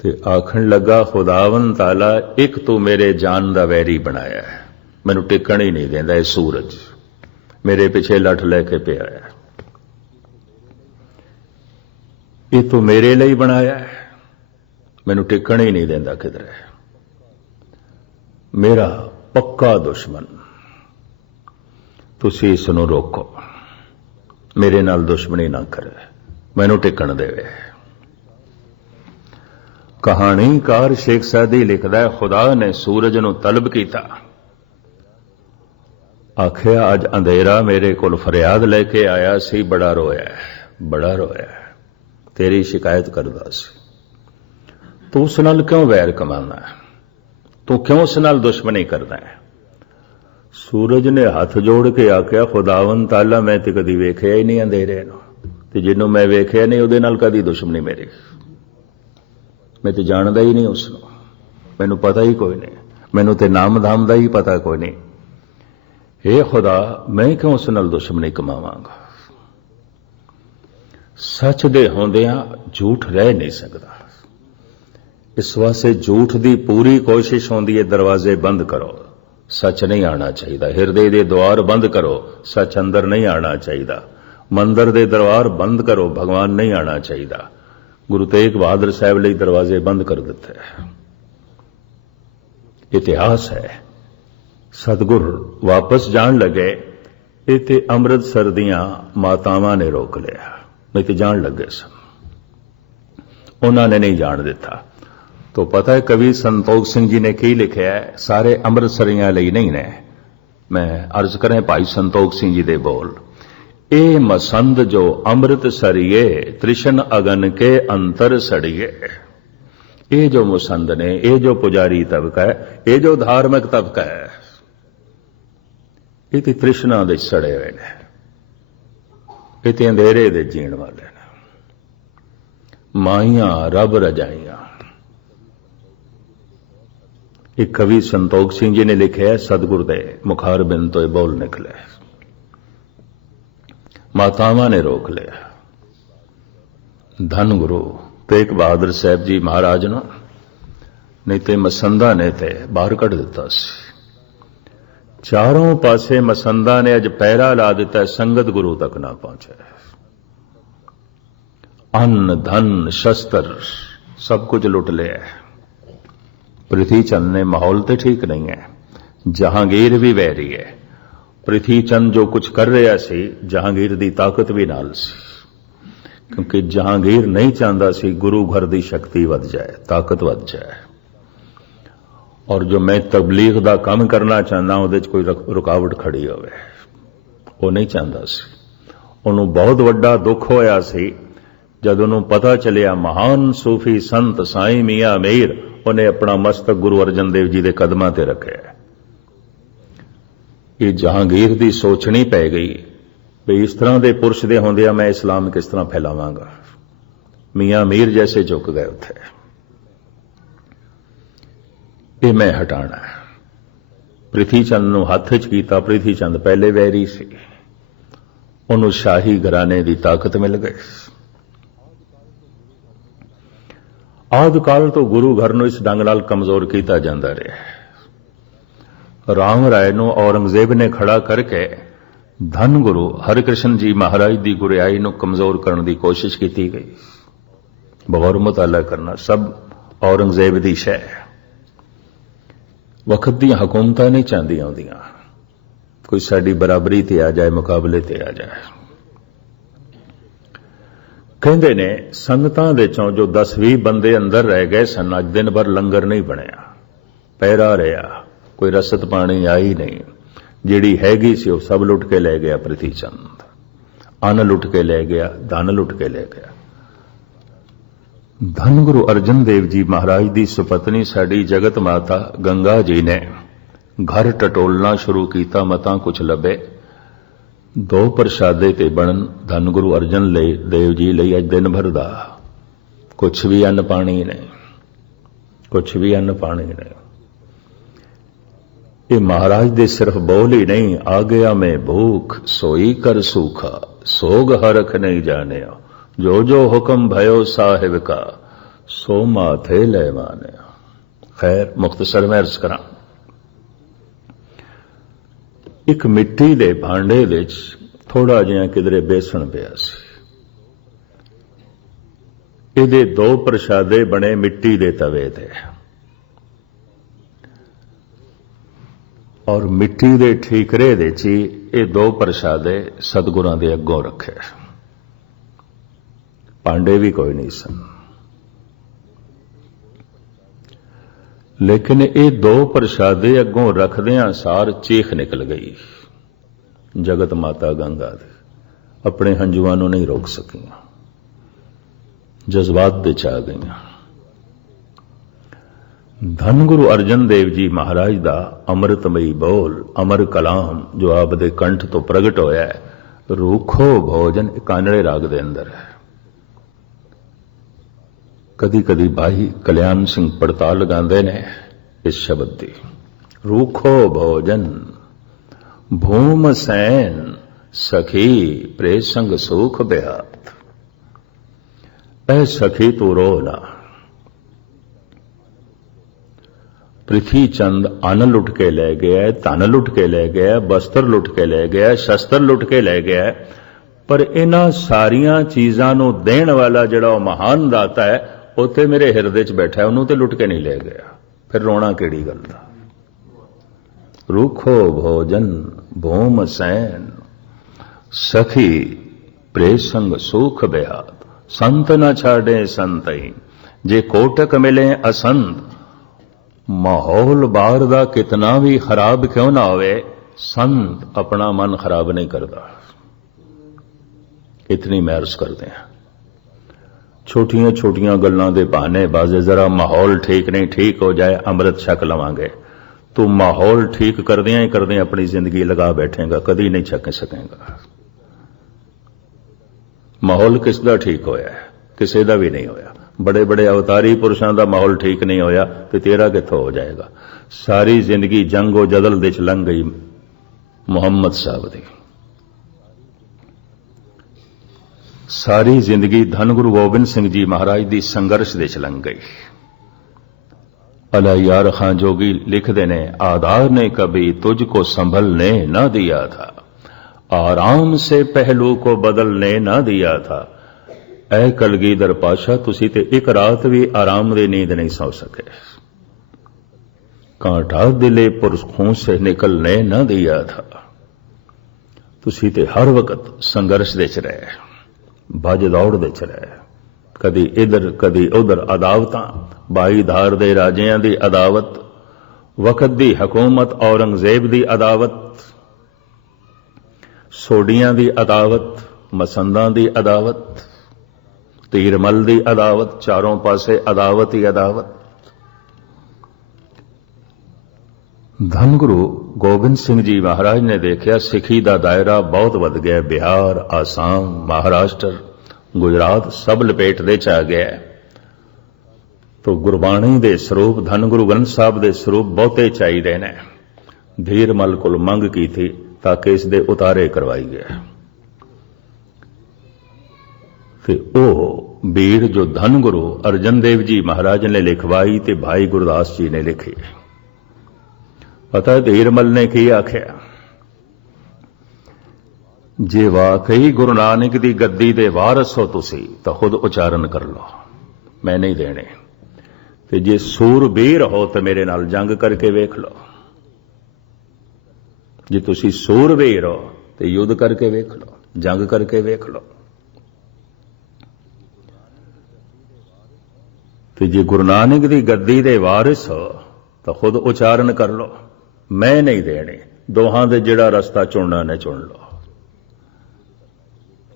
ते आखण लगा, खुदावन ताला एक तो मेरे जान दा वैरी बनाया है, मैनू टिकण ही नहीं देंदा। ये सूरज मेरे पिछे लठ लैके पिया है, ये तो मेरे लिए बनाया है, मैनू टिकण ही नहीं देंदा किधरे। मेरा पक्का दुश्मन, तुसी इसनूं रोको, मेरे नाल दुश्मनी ना करे, मैनू टिकण देवे। कहानीकार शेख सादी लिखदा है, खुदा ने सूरज नूं तलब कीता, आखिया अज अंधेरा मेरे कोल फरियाद लेके आया सी, बड़ा रोया है, बड़ा रोया है, तेरी शिकायत करदा सी। तू उस नाल क्यों वैर कमाना है, तू क्यों उस नाल दुश्मनी करदा है। सूरज ने हाथ जोड़ के आख्या, खुदावन ताला मैं ते कदी वेखिया ही नहीं अंधेरे नूं, ते जिन्नों मैं वेखिया नहीं उहदे नाल कदी दुश्मनी मेरी, मैं तो जानदा ही नहीं उसनूं, मैनू पता ही कोई नहीं, मैनू तो नाम धाम का ही पता कोई नहीं। हे खुदा मैं क्यों उस नाल दुश्मनी कमावांगा। सच दे होंदियां झूठ रह नहीं सकता। इस वास्ते झूठ की पूरी कोशिश होंदी है, दरवाजे बंद करो, सच नहीं आना चाहिए। हिरदे दे द्वार बंद करो, सच अंदर नहीं आना चाहिए। मंदिर दे दरबार बंद करो, भगवान नहीं आना चाहिए। गुरु तेग बहादुर साहब लिए दरवाजे बंद कर दिते। इतिहास है। सतगुर वापस जान लगे, इते अमृतसर दियां मातावां ने रोक लिया, नहीं तो जान लगे सन, उन्होंने नहीं जान दिता। तो पता है कवि संतोख सिंह जी ने की लिखा है, सारे अमृतसरियां लिए नहीं ने, मैं अर्ज करें भाई संतोख सिंह जी दे बोल। ए मसंद जो अमृत सरिये, त्रिशन अगन के अंतर सड़िए। ये जो मुसंद ने, ये जो पुजारी तबका है, ये जो धार्मिक तबका है, ये तो तृष्णा दे सड़े हुए ने, ये तो अंधेरे दे जीण वाले ने। माइयां रब रजाइयां। एक कवि संतोख सिंह जी ने लिखे है, सतगुर दे मुखार बिन तो बोल निकले। मातावां ने रोक लिया। धन गुरु तेग बहादुर साहब जी महाराज नु नहीं ते मसंदा ने ते बाहर कढ़ दिता सी। चारों पासे मसंदा ने अज पैरा ला दिता, संगत गुरु तक ना पहुंचे। अन्न धन शस्त्र सब कुछ लुट लिया। पृथ्वी चंद ने माहौल तो ठीक नहीं है, जहांगीर भी वैरी है। पृथ्वी चंद जो कुछ कर रहा सी, जहांगीर दी ताकत भी नाल सी, क्योंकि जहांगीर नहीं चाहता सी गुरु घर दी शक्ति वध जाए, ताकत वध जाए। और जो मैं तबलीग दा काम करना चाहता उहदे च कोई रुकावट खड़ी होवे, वो नहीं चाहता सी। उन्होंने बहुत वड्डा दुख होया सी जद उन्होंने पता चलिया महान सूफी संत साईं मियां मीर उन्हें अपना मस्तक गुरु अर्जन देव जी के कदमां ते रखे। ये जहांगीर की सोचनी पै गई भी इस तरह के पुरुष दे होंदिया मैं इस्लाम किस तरह फैलावांगा। मियां मीर जैसे झुक गए उथे। ये मैं हटाना है। पृथ्वी चंद नूं हथ च कीता। पृथ्वी चंद पहले वैरी सी, उन्होंने शाही घराने की ताकत मिल गई। आदि काल तो गुरु घर नूं इस ढंग नाल कमजोर किया जाता रहा। राम राय नूं औरंगजेब ने खड़ा करके धन गुरु हरकृष्ण जी महाराज की गुरियाई नूं कमजोर करने की कोशिश की गई। गौर मुताला करना सब औरंगजेब की शह। वक्त दी हुकूमतां नहीं चाहदियां होंदियां कोई साडी बराबरी ते आ जाए, मुकाबले ते आ जाए। कहते ने संगतां दे चों जो 10-20 बंदे अंदर रह गए सन, अज दिन भर लंगर नहीं बनया, पैरा रहा, कोई रसद पानी आई नहीं। जिहड़ी हैगी सी वो सब लुट के ले गया पृथ्वी चंद। अन्न लुट के ले गया, धन लुट के ले गया। धन गुरु अर्जन देव जी महाराज की सुपत्नी साडी जगत माता गंगा जी ने घर टटोलना शुरू किया। मतां कुछ लभे, 2 प्रशादे ते बनन धन गुरु अर्जन देव जी लई अज दिन भर दा कुछ भी अन्न पानी नहीं, कुछ भी अन्न पानी नहीं। ये महाराज दे सिर्फ बोल ही नहीं, आ गया मैं भूख सोई कर सूखा, सोग हरख नहीं जाने, जो जो हुक्म भयो साहिब का, सो माथे ले माने। खैर मुख्तसर मैं अर्ज करा। एक मिट्टी दे भांडे विच थोड़ा जिहा किधरे बेसन पिया सी। इहदे 2 प्रशादे बने मिट्टी दे तवे ते, और मिट्टी दे ठीकरे दे ची ये 2 प्रशादे सतगुरां दे अगों रखे। भांडे भी कोई नहीं सन, लेकिन ये 2 प्रशादे अगों रखदियां सार चीख निकल गई। जगत माता गंगा दे अपने हंजुआं नूं नहीं रोक सकियां, जज्बात दे च आ गईयां। धन गुरु अर्जन देव जी महाराज दा अमृतमयी बोल, अमर कलाम जो आप दे कंठ तो प्रगट होया है, रूखो भोजन कानड़े राग दे अंदर है। कदी कदी भाई कल्याण सिंह पड़ताल लगाते ने इस शब्द की, रूखो भोजन भूम सैन सखी प्रेसंग सुख ब्यात। ऐ सखी तू रो ना। पृथ्वी चंद अन्न लुट के ले गया, धन लुट के ले गया, वस्त्र लुट के ले गया, शस्त्र लुट के ले गया, पर इन्हां सारियां चीजां नूं देण वाला जिहड़ा महान दाता है उत्थे मेरे हिरदे च बैठा है, उन्होंने तो लुट के नहीं ले गया। फिर रोना केड़ी गल दा। रूखो भोजन भूम सैन सखी प्रेसंग सुख ब्यात। संत न छाड़े संतई, जे कोटक मिले असंत। माहौल बाहर दा कितना भी खराब क्यों ना होवे, संत अपना मन खराब नहीं करता। इतनी मैं अर्ज करते हैं। छोटियां छोटियां गल्लां दे बहाने बाजे जरा माहौल ठीक नहीं, ठीक हो जाए अमृत छक लवांगे। तू माहौल ठीक करदियां ही करदियां अपनी जिंदगी लगा बैठेगा, कदी नहीं छक सकेगा। माहौल किसदा ठीक होया है? किसी का भी नहीं होया। बड़े बड़े अवतारी पुरुषों का माहौल ठीक नहीं होया तो तेरा कित्थों हो जाएगा। सारी जिंदगी जंगो जदल दे च लंघ गई मुहम्मद साहब दी। सारी जिंदगी धन गुरु गोबिंद सिंह जी महाराज दी संघर्ष दे च लंघ गई। अला यार खां जोगी लिखते ने, आधार ने कभी तुझको संभलने न दिया था, आराम से पहलू को बदलने न दिया था। ऐ कलगीधर पाशा तुसी ते एक रात भी आराम दी नींद नहीं सौ सके। कांटा दिले पुरखों से निकलने न दिया था। तुसी ते हर वक्त संघर्ष दे च रहे, भज दौड़ दे च रहे, कदी इधर कदी उधर। अदावतां, बाई धार दे राजियां दी अदावत, वक्त दी हुकूमत औरंगजेब दी अदावत, सोडियां दी अदावत, मसंदां दी अदावत, तीरमल दी अदावत, चारों पासे अदावत ही अदावत। धन गुरु गोबिंद सिंह जी महाराज ने देखा सिखी का दायरा बहुत वध गया। बिहार, आसाम, महाराष्ट्र, गुजरात सब लपेटदे च आ गया। तो गुरबाणी दे स्वरूप धन गुरु ग्रंथ साहब दे स्वरूप बहुते चाहिए ने। धीरमल कोल मंग की थी ताकि इस दे उतारे करवाई गया। फिर ओ बीड़ जो धन गुरु अर्जन देव जी महाराज ने लिखवाई ते भाई गुरदास जी ने लिखी। पता धीरमल ने की आख्या, जे वाकई गुरु नानक दी गद्दी दे वारस हो तुसी तो खुद उचारण कर लो, मैं नहीं देने। ते जे सूरबीर हो तो मेरे नाल जंग करके वेख लो। जे तुसी सूरबीर हो तो युद्ध करके वेख लो, जंग करके वेख लो। ते जे गुरु नानक दी गद्दी दे वारिस हो तो खुद उचारण कर लो, मैं नहीं देने। दोहां दे जिहड़ा रस्ता चुनना ने चुन लो,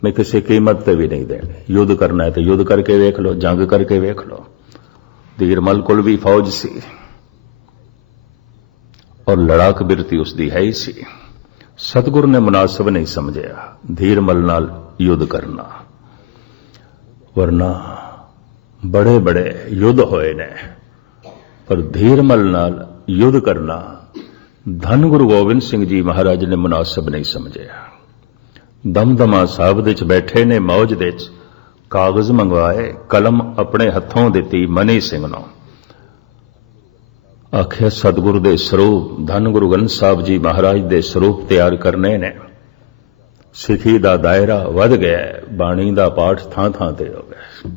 मैं किसी कीमत पे भी नहीं देने। युद्ध करना है तो युद्ध करके वेख लो, जंग करके वेख लो। धीरमल कोल भी फौज सी और लड़ाक बिरती उसदी है ही सी। सतगुरु ने मुनासिब नहीं समझया धीरमल नाल युद्ध करना, वरना बड़े बड़े युद्ध होए ने, पर धीरमल नाल युद्ध करना धन गुरु गोबिंद सिंह जी महाराज ने मुनासिब नहीं समझया। दमदमा साहब दे च बैठे ने मौज दे च, कागज मंगवाए, कलम अपने हथों दिती मनी सिंह नूं। आख्या सतगुरु दे स्वरूप धन गुरु ग्रंथ साहब जी महाराज दे स्वरूप तैयार करने ने। सिखी दा दायरा वध गया, बाणी दा पाठ थां थां ते हो गया,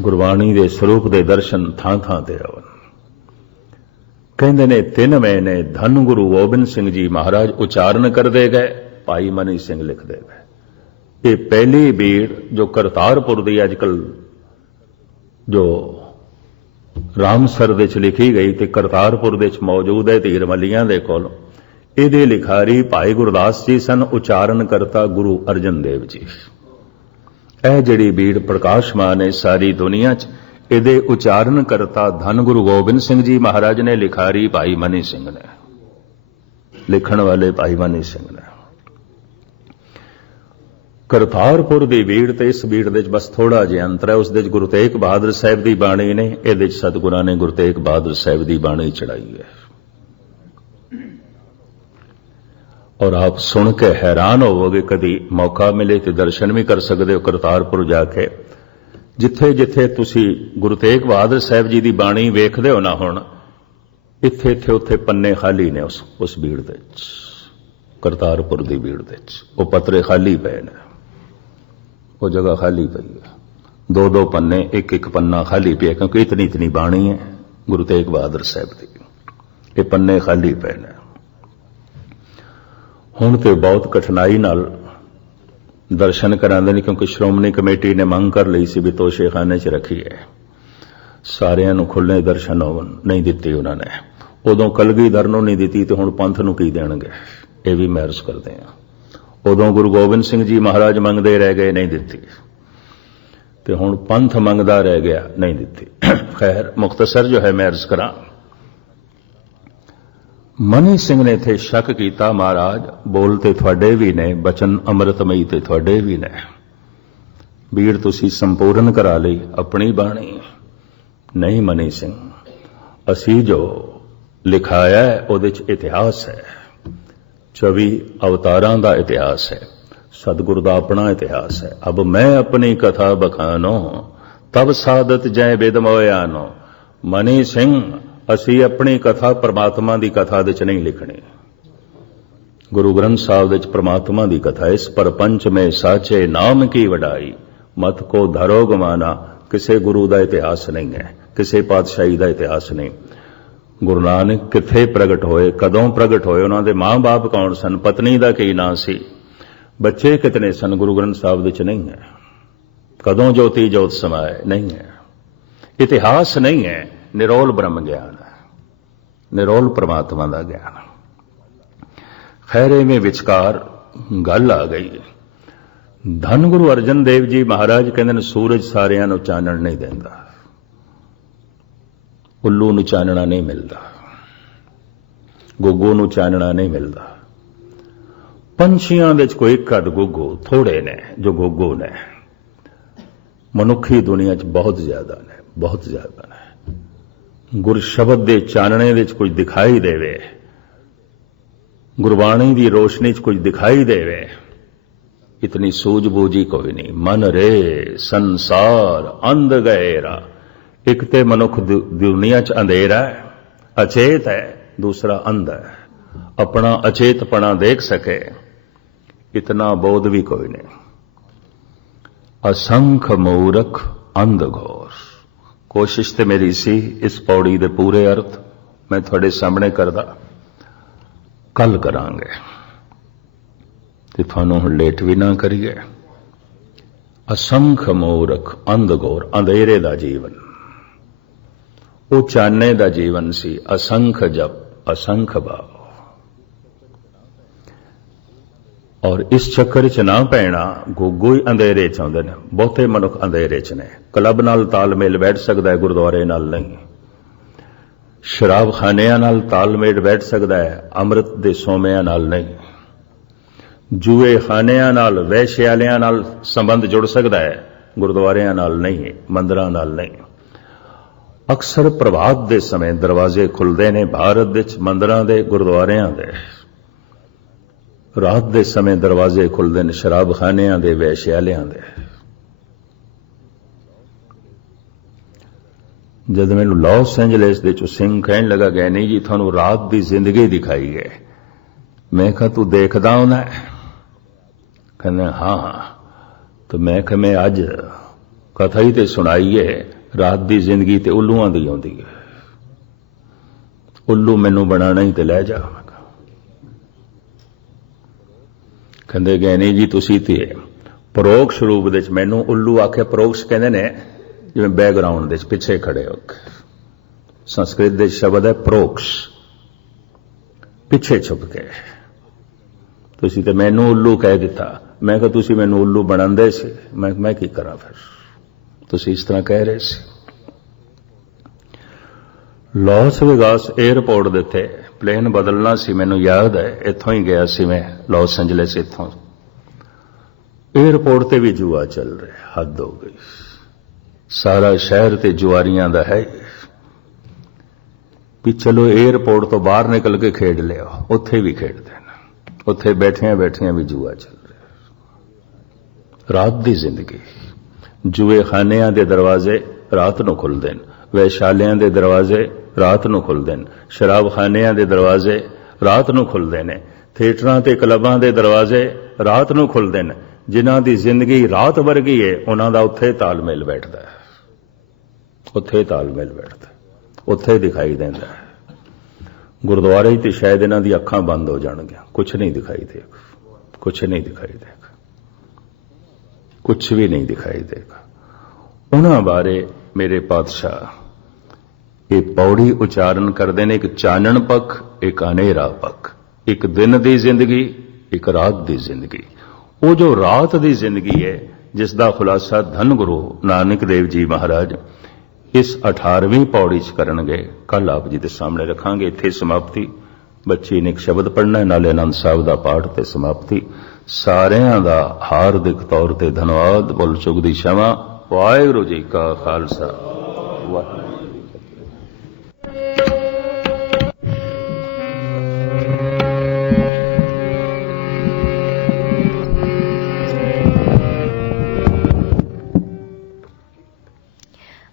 गुरबाणी दे स्वरूप दे दर्शन थां थां ते हो। कहंदे ने 3 महीने धन गुरु गोबिंद सिंह जी महाराज उचारण करते गए, भाई मनी सिंह लिखते गए। ये पहली बीड़ जो करतारपुर की अजकल जो रामसर दे च लिखी गई ते करतारपुर दे च मौजूद है धीरमलियां दे कोल, इहदे लिखारी भाई गुरदास जी सन, उचारण करता गुरु अर्जन देव जी। यह जिहड़ी बीड़ प्रकाशमान है सारी दुनिया च, इहदे उचारण करता धन गुरु गोबिंद सिंह जी महाराज ने, लिखारी भाई मनी सिंह ने, लिखण वाले भाई मनी सिंह ने। करतारपुर की बीड़ ते इस बीड़ दे बस थोड़ा जिहा अंतर है। उस दे गुरु तेग बहादुर साहब की बाणी ने, इहदे सतगुरां ने गुरु तेग बहादुर साहब की बाणी चढ़ाई है। और आप सुन के हैरान होवोगे, कभी मौका मिले तो दर्शन भी कर सकते हो करतारपुर जाके। जिथे जिथे तुसी गुरु तेग बहादुर साहब जी की बाणी वेखदे हो ना, हुण इत्थे इत्थे उत्थे पन्ने खाली ने उस भीड़ दे करतारपुर की भीड़ दे वो पत्रे खाली पे ने, वो जगह खाली पई है। 2-2 पन्ने, एक पन्ना खाली पे, क्योंकि इतनी इतनी बाणी है गुरु तेग बहादुर साहब की, ये पन्ने खाली पे ने। हुण तो बहुत कठिनाई नाल दर्शन करांदे ने, क्योंकि श्रोमणी कमेटी ने मंग कर ली सी भी तोशेखाने च रखी है, सारियां नूं खुले दर्शन होवन, नहीं दिती उन्होंने। उदों कलगीधर नूं नहीं दिती तो हुण पंथ नूं की देणगे, ये भी महर्स करते हैं। उदों गुरु गोबिंद सिंह जी महाराज मंगते रह गए, नहीं दिती। ਤੇ ਹੁਣ ਪੰਥ ਮੰਗਦਾ ਰਹਿ ਗਿਆ, नहीं ਦਿੱਤੀ। खैर मुख्तसर जो है मैं अर्ज करा। मनी सिंह ने इत्थे शक किया, महाराज बोल ते तुहाडे भी ने, बचन अमृतमई ते तुहाडे भी ने, बीड़ तुसी संपूर्ण करा ली अपनी बाणी। नहीं मनी सिंह, असी जो लिखाया है उहदे च इतिहास है, 24 अवतारां दा इतिहास है, सतगुरु दा अपना इतिहास है। अब मैं अपनी कथा बखानो, तब सादत जय विद मोयानो। मनी सिंह, असी अपनी कथा परमात्मा की कथा दे च नहीं लिखनी। गुरु ग्रंथ साहिब दे च परमात्मा की कथा, इस परपंच में साचे नाम की वडाई, मत को धरो गमाना। किसे गुरु का इतिहास नहीं है, किसे पातशाही का इतिहास नहीं। गुरु नानक किथे प्रगट होए, कदों प्रगट होए, उन्होंने मां बाप कौन सन, पत्नी का की नाम सी, बच्चे कितने सन, गुरु ग्रंथ साहिब दे च नहीं है। कदों ज्योति जोत समाए, नहीं है। इतिहास नहीं है, निरोल ब्रह्म ज्ञान है, निरोल परमात्मा का ज्ञान। खैरे में विचकार गल आ गई। धन गुरु अर्जन देव जी महाराज कहते हैं, सूरज सारियां नूं चानण नहीं देंदा, उल्लू नूं चानना नहीं मिलता, गुग्गू नूं चानना नहीं मिलता। पंछियां दे च कोई एक अध गुग्गू थोड़े ने जो गुग्गू ने, मनुखी दुनिया च बहुत ज्यादा ने, बहुत ज्यादा ने। गुर शब्द दे चानने दे च कुछ दिखाई देवे, गुरबाणी दी रोशनी च कुछ दिखाई देवे, इतनी सूझबूझ ही कोई नहीं। मन रे संसार अंध गएरा, एक ते मनुख दुनिया च अंधेरा है, अचेत है, दूसरा अंध है, अपना अचेतपना देख सके इतना बोध भी कोई नहीं। असंख मूर्ख अंध घोर। कोशिश ते मेरी सी इस पौड़ी दे पूरे अर्थ मैं थोड़े सामने करदा, कल करांगे ते थानू हुण लेट भी ना करिए। असंख मूर्ख अंध घोर, अंधेरे दा जीवन, वो चाने दा जीवन सी। असंख जप, असंख भाव, और इस चक्कर च ना पैना। गुग्गू ही अंधेरे च आउंदे ने, बहुते मनुख अंधेरे च ने। क्लब नाल तालमेल बैठ सकता है, गुरुद्वारे नाल नहीं। शराब खानियां नाल तालमेल बैठ सकता है, अमृत दे सोमियां नाल नहीं। जुए खानियां नाल, वैश्यालियां नाल संबंध जुड़ सकता है, गुरुद्वारियां नाल नहीं, मंदिरां नाल नहीं। अक्सर प्रभात दे समय दरवाजे खुलते ने भारत दे च, मंदिरां दे, गुरुद्वारियां दे। रात दे समय दरवाजे खुलते हैं शराब खानियां दे, वैश्यालियां दे। जब मैनू लॉस एंजलिस दे सिंह कहन लगा, गए नहीं जी थानू रात की जिंदगी दिखाई है। मैं कहा तू देखदा होना? कहने हाँ। तो मैं कहा मैं अज कथा ही तो सुनाई है, रात की जिंदगी तो उल्लुआं दी आउंदी है, उल्लू मैनू बनाना ही तो लै जा। कहते गए नहीं जी तुसी ते परोक्ष रूप दे मैनू उल्लू आखे। परोक्ष कहते ने जिवें बैकग्राउंड दे पिछे खड़े हो के, संस्कृत दे शब्द है परोक्ष, पिछे छुप के। तुसी ते मैनू उल्लू कह दिता। मैं कहा तुसी मैनू उल्लू बनांदे सी, मैं की करा फिर, तुसी इस तरह कह रहे सी। लॉस वेगास एयरपोर्ट दे ते प्लेन बदलना सी, मैनू याद है, इत्थों ही गया सी मैं लॉस एंजलिस। इत्थों एयरपोर्ट ते भी जुआ चल रहा, हद हो गई। सारा शहर ते जुआरियां दा है भी चलो एयरपोर्ट तो बाहर निकल के खेड लिया, उत्थे भी खेडदे ने, उत्थे बैठियां बैठियां भी जुआ चल रहा। रात दी जिंदगी, जुए खानियां दे दरवाजे रात नूं खुलदे ने, वैशालियां दे दरवाजे रात नूं खुलदे ने, शराब खानियां दे दरवाजे रात नूं खुलदे ने, थिएटरां ते क्लबां दे दरवाजे रात नूं खुलदे ने। जिन्हां दी जिंदगी रात वर्गी है, उन्हां दा उत्थे तालमेल बैठदा है, उत्थे तालमेल बैठदा, उत्थे दिखाई देंदा है। गुरुद्वारे ते शायद इन्हां दी अखां बंद हो जाणगियां, कुछ नहीं दिखाई देगा, कुछ नहीं दिखाई देगा, कुछ भी नहीं दिखाई देगा। उन्हां बारे मेरे पातशाह ये पौड़ी उचारण करते हैं, एक चानण पख, एक अनेरा पख, एक दिन की जिंदगी, एक रात की जिंदगी। वो जो रात की जिंदगी है, ਜਿਸ ਦਾ ਖੁਲਾਸਾ ਧੰਨ ਗੁਰੂ ਨਾਨਕ ਦੇਵ ਜੀ ਮਹਾਰਾਜ ਇਸ 18ਵੀਂ ਪੌੜੀ 'ਚ ਕਰਨਗੇ। ਕੱਲ ਆਪ ਜੀ ਦੇ ਸਾਹਮਣੇ ਰੱਖਾਂਗੇ। ਇੱਥੇ ਸਮਾਪਤੀ। ਬੱਚੀ ਨੇ ਇੱਕ ਸ਼ਬਦ ਪੜ੍ਹਨਾ, ਨਾਲੇ ਆਨੰਦ ਸਾਹਿਬ ਦਾ ਪਾਠ ਤੇ ਸਮਾਪਤੀ। ਸਾਰਿਆਂ ਦਾ ਹਾਰਦਿਕ ਤੌਰ ਤੇ ਧੰਨਵਾਦ। ਭੁੱਲ ਚੁੱਕ ਦੀ क्षमा। ਵਾਹਿਗੁਰੂ ਜੀ ਕਾ ਖਾਲਸਾ, ਵਾਹਿਗੁਰੂ।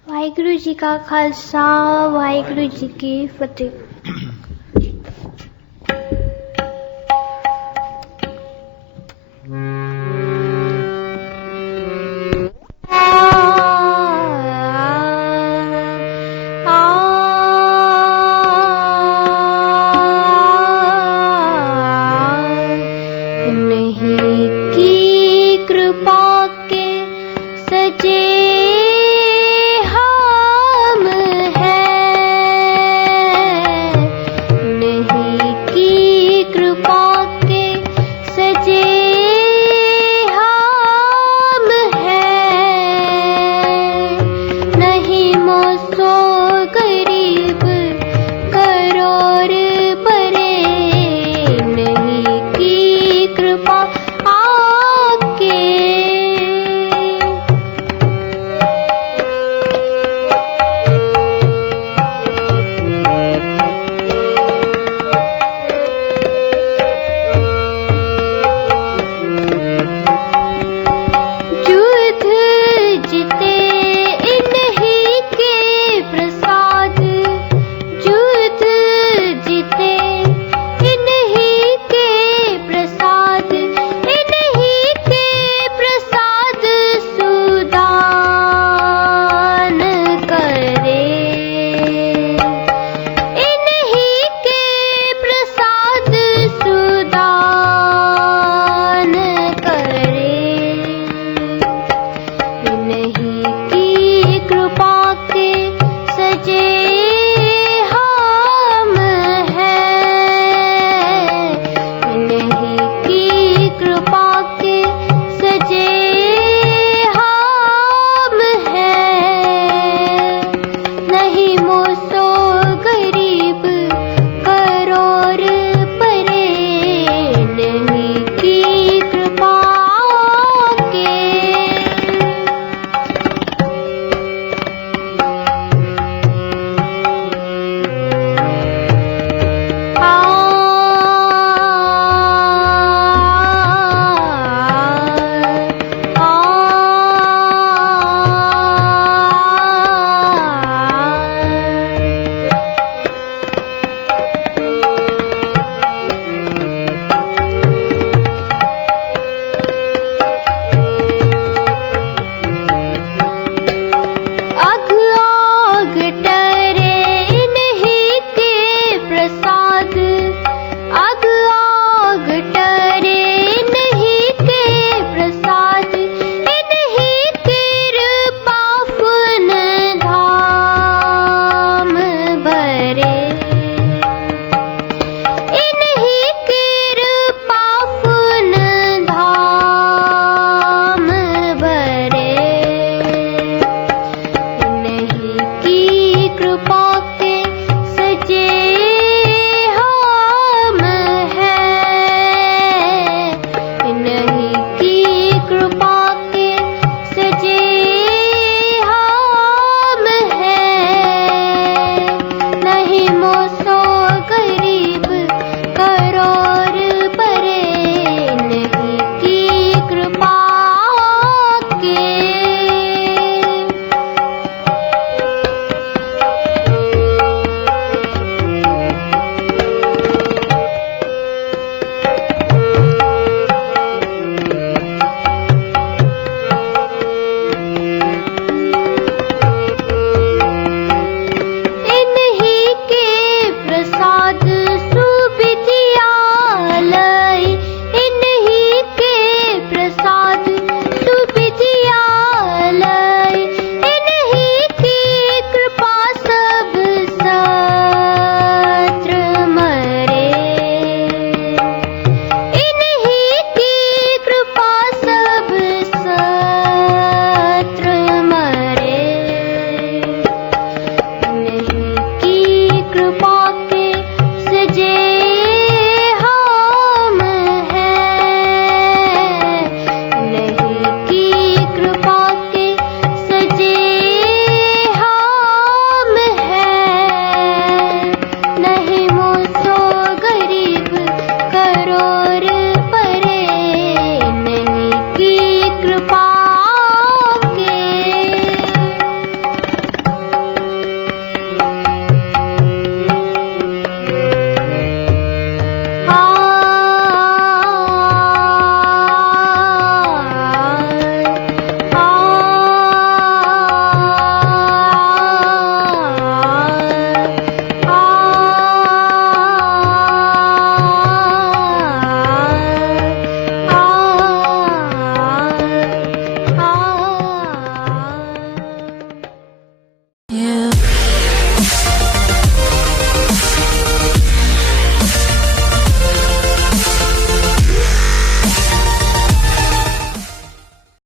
ਵਾਹਿਗੁਰੂ ਜੀ ਕਾ ਖਾਲਸਾ, ਵਾਹਿਗੁਰੂ ਜੀ ਕੀ ਫਤਿਹ।